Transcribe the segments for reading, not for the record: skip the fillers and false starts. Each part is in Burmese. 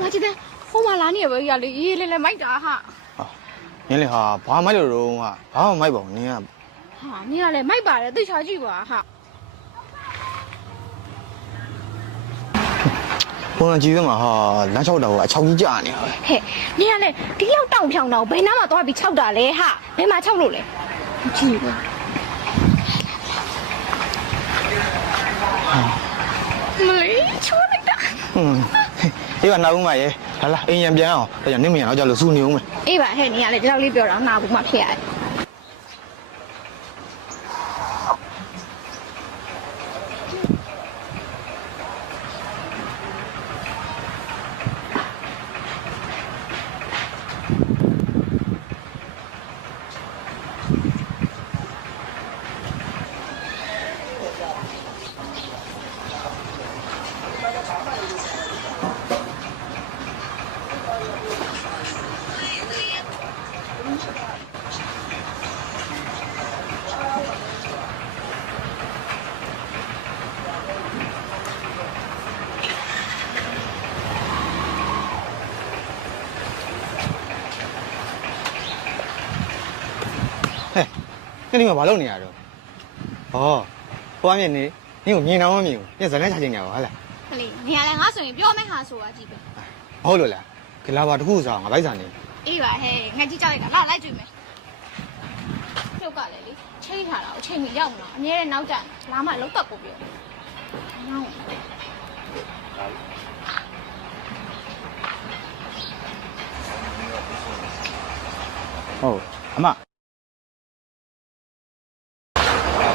ငါကြည့်တယ်ဟိုမှာလာနေရပဲရလေရေးလေးလေးမိုက်တာဟာနင်းလေဟာဘာမိုက်လို့တော့ဟာဘာမှမိုက်ပါဘူးနင်းကဟာနင်ကလည်းမိုက်ပါတယ်သိချာကြည့်ပါဟာဘုံကြီးစမှာဟာလမ်းလျှောက်တာကိုအချောင်ကြီးကြာနေရပဲဟဲ့နင်ကလည်းဒီလောက်တောင်ဖြောင်တော့ဘယ်နားမှာသွားပြီးခြောက်တာလဲဟာဘယ်မှာခြောက်လို့လဲကြည့်ပါမလေးချိုးလိုက်တာအေးပါနောက်ဦးမရေလာလာအိမ်ရံပြန်အောင်ဒါကြောင့်နင်းမရတော့ကြလို့စူနေဦးမယ်အေးပါဟဲ့နင်ကလည်းဒီလောက်လေးပြောတာနာဘူးမှဖြစ်ရတယ်နင်းဒီမှာဘာလုပ်နေရတော့ဟောဟိုအမြင်နေနင်းကိုမြင်တော့မမြင်ဘူးနင်းဇလန်းချချင်းနေပါဟာလားဟလေနင်ကလည်းငါဆိုရင်ပြောမယ့်ဟာဆိုတာကြည့်ပဲဟုတ်လို့လားကလာပါတခုစားငါဘိုက်စားနေအေးပါဟဲ့ငါကြည့်ကြလိုက်တာလာလိုက်ကြည့်မယ်ပြုတ်ကလည်းလေချိန်ထားတာကိုချိန်ပြီးရောက်မလားအမြဲတမ်းနောက်ကျလာမှလုံးတက်ကိုပြောနောက်ဟုတ်အမ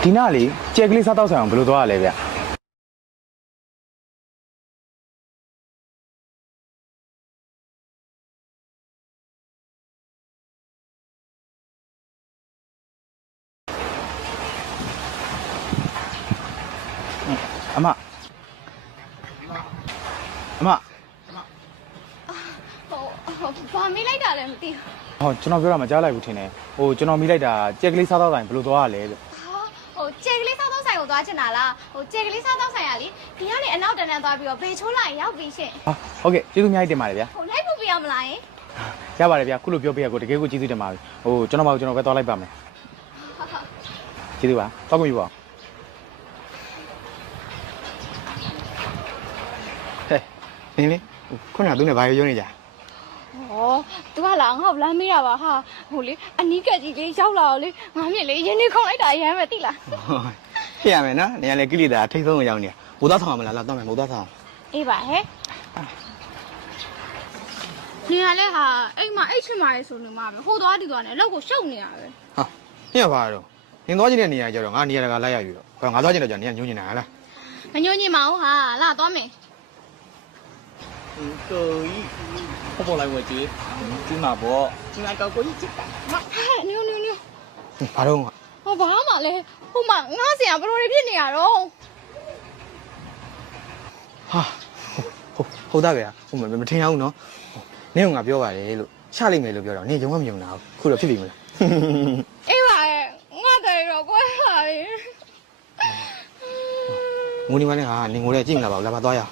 ဒီနားလေကြက်ကလေးစားတော့ဆိုင်အောင်ဘယ်လိုသွားရလဲဗျအမဘာမေးလိုက်တာလဲမသိဘူးဟောကျွန်တော်ပြောတာမကြားလိုက်ဘူးထင်တယ်ဟိုကျွန်တော်မိလိုက်တာကြက်ကလေးစားတော့ဆိုင်ဘယ်လိုသွားရလဲလို့ကျဲကလေးစားတော့ဆိုင်ကိုသွားချင်တာလားကျဲကလေးစားတော့ဆိုင်ရလေဒီကနေအနောက်တန်းတန်းသွားပြီးတော့ဘေချိုးလိုက်ရောက်ပြီရှင်ဟုတ်ကဲ့ကျေးဇူးအများကြီးတင်ပါတယ်ဗျာလိုက်ဖို့ပြရမလားယင်ရပါတယ်ဗျာခုလိုပြောပြရကိုတကယ်ကိုကျေးဇူးတင်ပါတယ်ကျွန်တော်ပဲသွားလိုက်ပါမယ်ကျေးဇူးပါတောက်ကုန်ပြီပါဟဲ့နင်းလေခုနကသူနဲ့ဘာပြောနေကြသူကလာငါ့ကိုလမ်းမေးတာပါဟာဟိုလေအနီးကက်ကြီးလေးရောက်လာတော့လေငါမြင်လေရင်းနေခေါင်းလိုက်တာရမ်းပဲတိလားဖြစ်ရမယ်နော်နေရာလေကိလေသာထိတ်ဆုံးရောက်နေတာမိုးသားဆောင်မလားလာတော့မယ်မိုးသားဆောင်အေးပါဟဲ့နေရာလေဟာအိမ်မှာအိတ်ချင်ပါလေဆိုနေမှာပဲဟိုသွားဒီသွားနဲ့အလောက်ကိုရှုပ်နေရပဲဟာညပါတော့နင်သွားချင်တဲ့နေရာကျတော့ငါနေရာကလိုက်ရပြီတော့ငါသွားချင်တော့ကျန်နေရာညှိုးနေတာဟာလားမညှိုးညင်မအောင်ဟာလာသွားမယ်婆婆来我这，金马婆，金马高过一斤的。ဟာနင်းဘာတော့ဟောဘာမှလဲဟိုမှာငါးစင်ကဘယ်လိုတွေဖြစ်နေရတော့ဟာဟုတ်တာဗျာဟိုမထင်ရဘူးနော်နင်းကငါပြောပါတယ်လို့ရှာလိုက်မယ်လို့ပြောတော့နင်းရုံမမြုံတာခုတော့ဖြစ်ပြီမလားအေးပါရဲ့ငါတယ်တော့ကွာဟာလေငိုနေမလဲဟာနင်းငိုလဲကြည့်မလားပါလာပါသွားရအောင်